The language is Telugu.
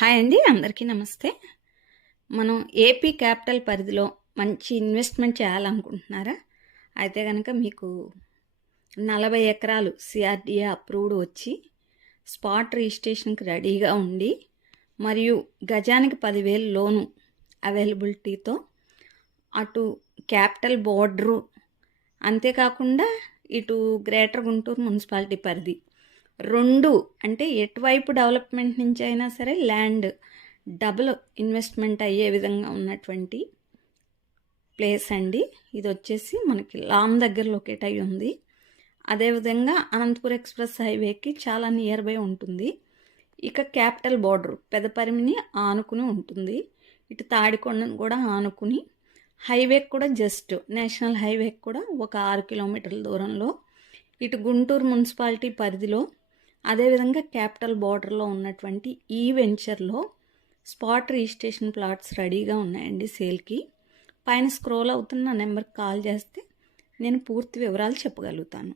హాయ్ అండి, అందరికీ నమస్తే. మనం ఏపీ క్యాపిటల్ పరిధిలో మంచి ఇన్వెస్ట్మెంట్ చేయాలనుకుంటున్నారా? అయితే కనుక మీకు 40 ఎకరాలు సిఆర్డిఏ అప్రూవ్డ్ వచ్చి స్పాట్ రిజిస్ట్రేషన్కి రెడీగా ఉండి మరియు గజానికి 10,000 లోను అవైలబిలిటీతో అటు క్యాపిటల్ బోర్డరు అంతేకాకుండా ఇటు గ్రేటర్ గుంటూరు మున్సిపాలిటీ పరిధి రెండు, అంటే ఎటువైపు డెవలప్మెంట్ నుంచి అయినా సరే ల్యాండ్ డబుల్ ఇన్వెస్ట్మెంట్ అయ్యే విధంగా ఉన్నటువంటి ప్లేస్ అండి. ఇది వచ్చేసి మనకి లామ్ దగ్గర లొకేట్ అయ్యి ఉంది. అదేవిధంగా అనంతపూర్ ఎక్స్ప్రెస్ హైవేకి చాలా నియర్ బై ఉంటుంది. ఇక క్యాపిటల్ బోర్డర్ పెదపరిమిని ఆనుకుని ఉంటుంది. ఇటు తాడికొండను కూడా ఆనుకుని హైవేకి కూడా జస్ట్ నేషనల్ హైవేకి కూడా ఒక 6 కిలోమీటర్ల దూరంలో ఇటు గుంటూరు మున్సిపాలిటీ పరిధిలో అదేవిధంగా క్యాపిటల్ బోర్డర్లో ఉన్నటువంటి ఈ వెంచర్లో స్పాట్ రిజిస్ట్రేషన్ ప్లాట్స్ రెడీగా ఉన్నాయండి సేల్కి. పైన స్క్రోల్ అవుతున్న నెంబర్కి కాల్ చేస్తే నేను పూర్తి వివరాలు చెప్పగలుగుతాను.